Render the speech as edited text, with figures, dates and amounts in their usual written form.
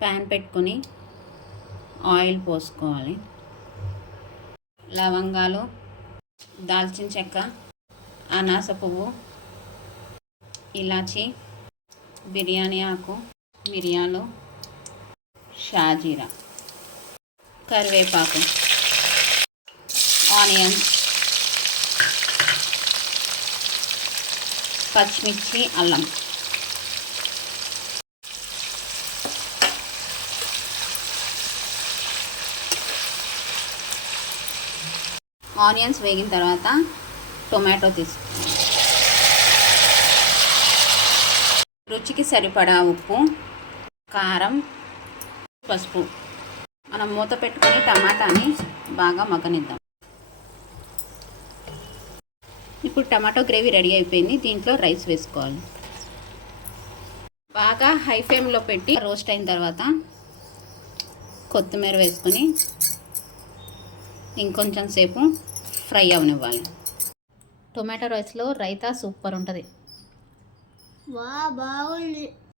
Pan పెట్టుకొని oil పోసుకోవాలి. లవంగాలు, దాల్చిన చెక్క, అనాస పువ్వు, ఇలాచి, బిర్యానీ ఆకు, మిరియాలు, షాజీరా, కరివేపాకు, ఆనియన్స్, పచ్చిమిర్చి, అల్లం. ఆనియన్స్ వేగిన తర్వాత టొమాటో తీసుకోవాలి. రుచికి సరిపడా ఉప్పు, కారం, పసుపు. మనం మూత పెట్టుకొని టమాటాని బాగా మగ్గనిద్దాం. ఇప్పుడు టమాటో గ్రేవీ రెడీ అయిపోయింది. దీంట్లో రైస్ వేసుకోవాలి. బాగా హై ఫ్లేమ్లో పెట్టి రోస్ట్ అయిన తర్వాత కొత్తిమీర వేసుకొని ఇంకొంచెం సేపు ఫ్రై అవనివ్వాలి. టొమాటో రైస్లో రైతా సూపర్ ఉంటుంది. బాగుంది.